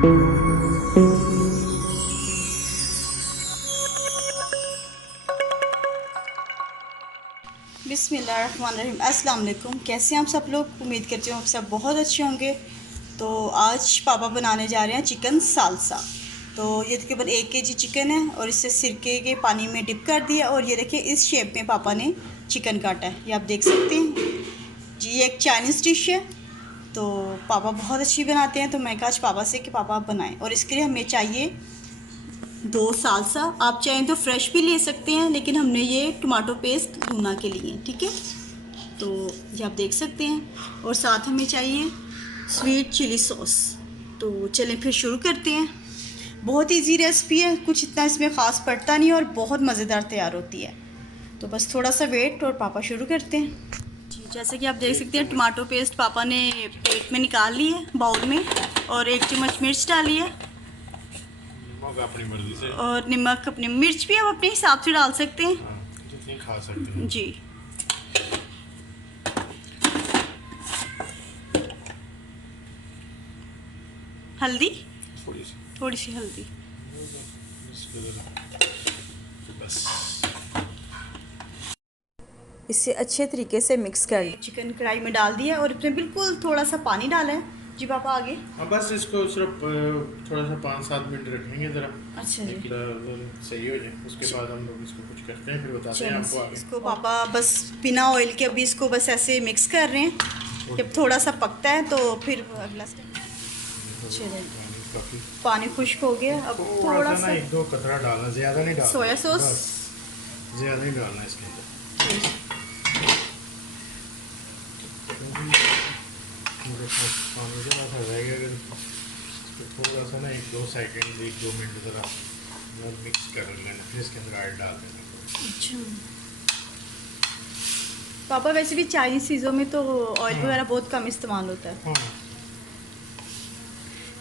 बिस्मिल्लाहिर्रहमानिर्रहीम। अस्सलाम वालेकुम। कैसे हैं आप सब लोग? उम्मीद करती हूँ आप सब बहुत अच्छे होंगे। तो आज पापा बनाने जा रहे हैं चिकन सालसा। तो ये तकरीबन 1 केजी चिकन है और इसे सिरके के पानी में डिप कर दिया और ये देखिए इस शेप में पापा ने चिकन काटा है, ये आप देख सकते हैं जी। ये एक चाइनीज़ डिश है, तो पापा बहुत अच्छी बनाते हैं। तो मैं कहा आज पापा से कि पापा आप बनाएं, और इसके लिए हमें चाहिए 2 सालसा। आप चाहें तो फ्रेश भी ले सकते हैं, लेकिन हमने ये टमाटो पेस्ट भुना के लिए, ठीक है। तो ये आप देख सकते हैं, और साथ हमें चाहिए स्वीट चिली सॉस। तो चलें फिर शुरू करते हैं। बहुत इजी रेसिपी है, कुछ इतना इसमें ख़ास पड़ता नहीं और बहुत मज़ेदार तैयार होती है। तो बस थोड़ा सा वेट और पापा शुरू करते हैं जी। जैसे कि आप देख सकते हैं टमाटो पेस्ट पापा ने प्लेट में निकाल ली है, बाउल में, और 1 चम्मच मिर्च डाली है, अपनी मर्जी से, और नमक अपनी, मिर्च भी आप अपने हिसाब से डाल सकते हैं, जितनी खा सकते हैं जी। हल्दी थोड़ी सी हल्दी बस। इसे अच्छे तरीके से मिक्स कर लें। चिकन कढ़ाई में डाल दिया और इसमें बिल्कुल थोड़ा सा पानी डाला है जी। पापा आगे? हाँ, बस इसको सिर्फ थोड़ा सा 5-7 मिनट रखेंगे ज़रा। अच्छा जी। सही हो जाए, उसके बाद हम लोग इसको कुछ करते हैं, फिर बताते हैं आपको आगे। इसको पापा बस बिना ऑयल के अभी इसको बस ऐसे मिक्स कर रहे हैं। जब थोड़ा सा पकता है तो फिर अगला स्टेप। पानी खुश्क हो गया। अब थोड़ा सा 1-2 कतरा डालना, ज़्यादा नहीं डालना। सोया सॉस ज़्यादा नहीं डालना इसके अंदर। पानी ज़रा सा रहेगा, अगर थोड़ा सा ना 1-2 सेकंड 1-2 मिनट ज़रा मिक्स कर लेना, फिर इसके अंदर ऑयल डाल देना। अच्छा पापा, वैसे भी चाइनीज़ चीज़ों में तो ऑयल वगैरह बहुत कम इस्तेमाल होता है। हाँ,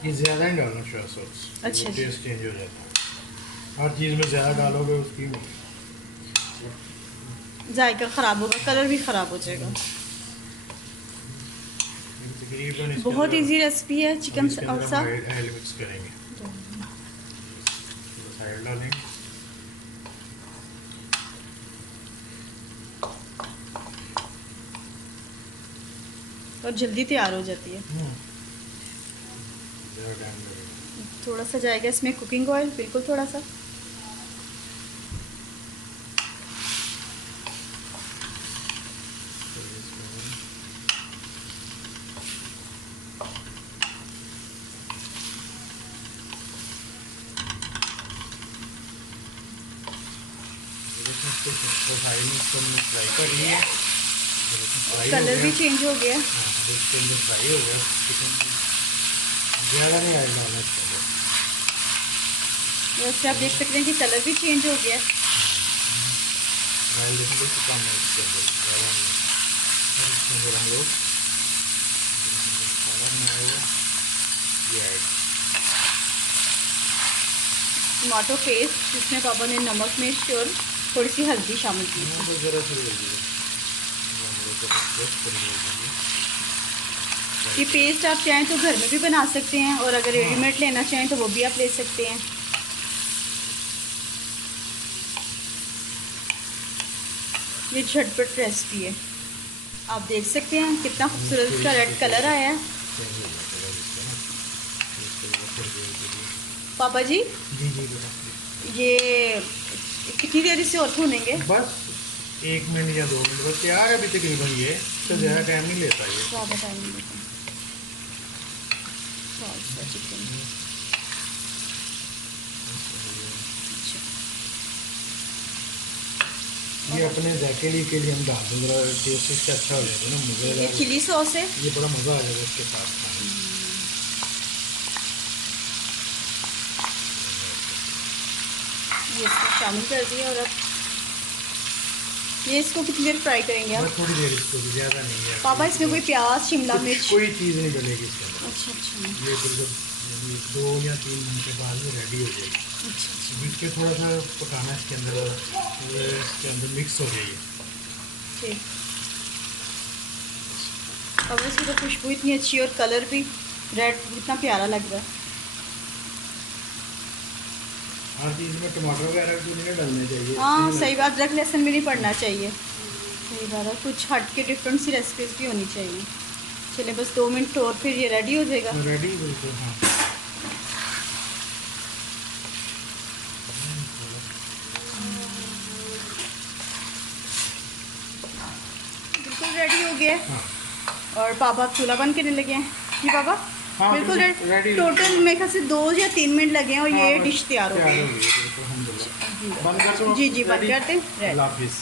ये ज़्यादा नहीं डालना सोया सॉस। अच्छा, टेस्ट चेंज हो जाता है, हर चीज़ में ज़्यादा डालोगे उसकी जायका ख़राब होगा, कलर भी ख़राब हो जाएगा। तकरीबन बहुत इजी रेसिपी है चिकन सालसा। ऑयल मिक्स करेंगे, साइड डालेंगे। और जल्दी तैयार हो जाती है। ज़्यादा टाइम लगेगा। थोड़ा सा जाएगा इसमें कुकिंग ऑयल, बिल्कुल थोड़ा सा। फ्राई कर लिए, कलर भी चेंज हो गया। इसके अंदर फ्राई हो गया चिकन। ज़्यादा नहीं ऑयल डालना इसके अंदर। वैसे आप देख सकते हैं कि कलर भी चेंज हो गया। ऑयल देखिए तो कम है इसके अंदर, ज़्यादा नहीं है। और इसके अंदर हम लोग कलर में आएगा ये ऐड टमाटो पेस्ट, जिसमें पापा ने नमक मिर्च और थोड़ी सी हल्दी शामिल की। ज़रा सी हल्दी। ये पेस्ट आप चाहें तो घर में भी बना सकते हैं, और अगर रेडीमेड लेना चाहें तो वो भी आप ले सकते हैं। ये झटपट रेसिपी है। आप देख सकते हैं कितना खूबसूरत इसका रेड कलर आया है। पापा जी ये कितनी देर से और भूनेंगे? बस 1 मिनट या 2 मिनट बस तैयार है अभी तकरीबन। ये तो ज़्यादा टाइम नहीं लेता ये। ज़्यादा टाइम नहीं लेता। चिकन ये अपने जायके के लिए हम डाल दें, ज़रा टेस्ट इसका अच्छा हो जाएगा ना। मज़ा ये चिली सॉस है, ये बड़ा मज़ा आ जाएगा इसके साथ खाने में। ये इसको शामिल कर दिया। और अब ये इसको कितनी देर फ्राई करेंगे आप? थोड़ी देर इसको, ज़्यादा नहीं है पापा। इसमें कोई प्याज शिमला मिर्च कोई चीज़ नहीं डलेगी इसके अंदर। अच्छा अच्छा ये बिल्कुल 2 या 3 मिनट के बाद में रेडी हो जाएगी। अच्छा बीच के थोड़ा सा पकाना इसके अंदर मिक्स हो जाइए। ठीक। अब इसकी तो खुशबू इतनी अच्छी और कलर भी रेड इतना प्यारा लग रहा है। हर चीज़ में टमाटर वगैरह भी नहीं डालने चाहिए। हाँ सही बात, अदरक लहसुन भी नहीं पड़ना चाहिए। सही बात है, कुछ हट के डिफरेंट सी रेसिपीज़ भी होनी चाहिए। चलिए बस 2 मिनट और फिर ये रेडी हो जाएगा। रेडी बिल्कुल। हाँ बिल्कुल रेडी हो गया है। हाँ और पापा चूल्हा बंद करने लगे हैं जी पापा। हाँ, बिल्कुल रेडी। टोटल मेरे ख्याल से 2 या 3 मिनट लगे हैं और ये हाँ, डिश तैयार हो गई है। बंद कर दो। जी जी बंद करते हैं। अल्लाह हाफिज़।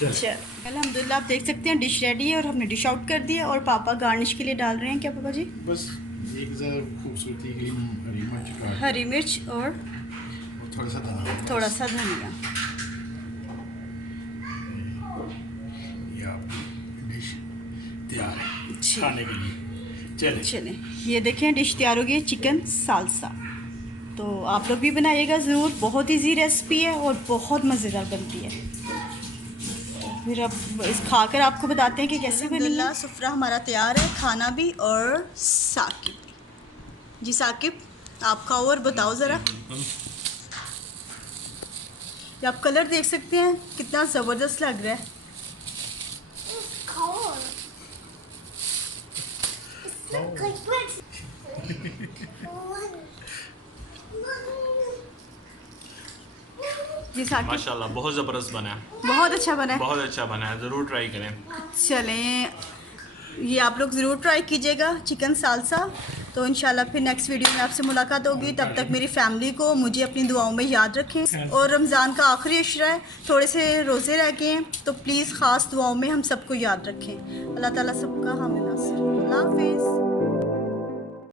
चल अल्हम्दुलिल्लाह आप देख सकते हैं डिश रेडी है और हमने डिश आउट कर दिया और पापा गार्निश के लिए डाल रहे हैं क्या पापा जी? बस एक ज़रा खूबसूरती के लिए हरी मिर्च काट हरी मिर्च और थोड़ा सा धनिया। थोड़ा सा धनिया। ये आपकी डिश तैयार है जी। खाने के लिए। चलें ये देखें डिश तैयार हो गई चिकन सालसा। तो आप लोग भी बनाइएगा ज़रूर, बहुत इजी रेसिपी है और बहुत मज़ेदार बनती है। फिर अब इस खाकर आपको बताते हैं कि कैसे बनी है। सुफ्रा हमारा तैयार है, खाना भी और साकिब जी। साकिब आप खाओ और बताओ ज़रा। ये आप कलर देख सकते हैं कितना ज़बरदस्त लग रहा है। जी साकिब माशाल्लाह बहुत ज़बरदस्त बना है, बहुत अच्छा बना है। बहुत अच्छा बना है, ज़रूर ट्राई करें। चलें ये आप लोग ज़रूर ट्राई कीजिएगा चिकन सालसा। तो इंशाल्लाह फिर नेक्स्ट वीडियो में आपसे मुलाकात होगी। तब तक मेरी फैमिली को मुझे अपनी दुआओं में याद रखें। और रमज़ान का आखिरी अशरा है, थोड़े से रोज़े रह गए हैं, तो प्लीज़ ख़ास दुआओं में हम सबको याद रखें। अल्लाह ताला सबका हामी नासिर। अल्लाह हाफिज़।